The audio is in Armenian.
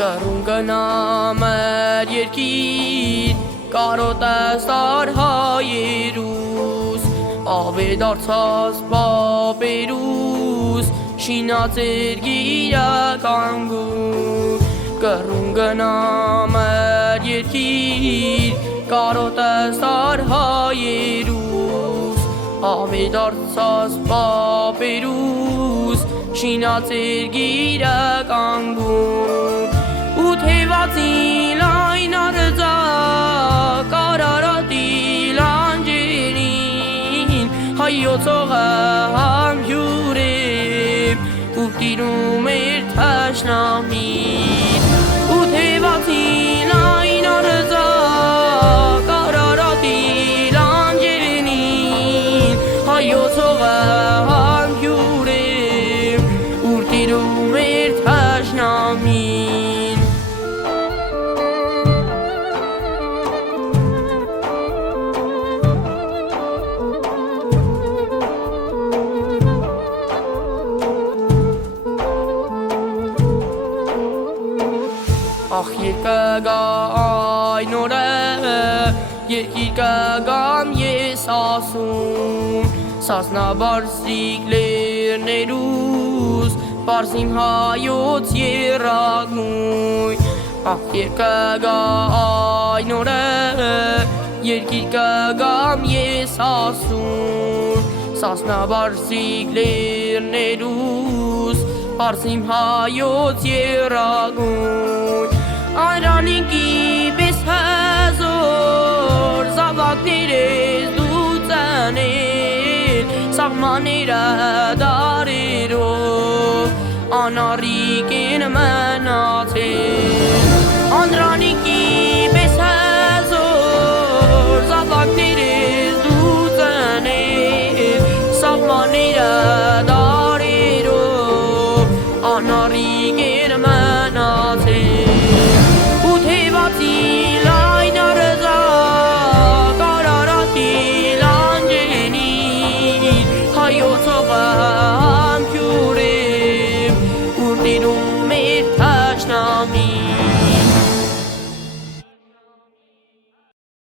Կռուն գնամ էր երկիր կարոտեսար հայերուս ավետարցած պապերուս շինած էր գիրականգում Կռուն գնամ էր երկիր կարոտեսար հայերուս ավետարցած պապերուս շինած էր գիրականգում ու թեվածին այն արձա կարարատի լանջերին հայոցողը համյուրե ու տիրում էր թաշնամին ու թեվածին այն արձա կարարատի լանջերին հայոցողը համյուրե ու տիրում էր թաշնամին Ախ երկգա այն օրը երկիր կգամ ես ասում Սասնաբարձիկ լերներուս Պարսիմ հայոց երագույն Ախ երկգա այն օրը երկիր կգամ ես ասում Սասնաբարձիկ լերներուս Պարսիմ հայոց երագույն Այրանինքի պես հազոր Զավակներ ես դու ծանել Սաղմաները դարերով Անարիկ են մնացել Անրանինքի պես հազոր Զավակներ ես դու ծանել Սաղմաները դարերով Անարիկ են մնացել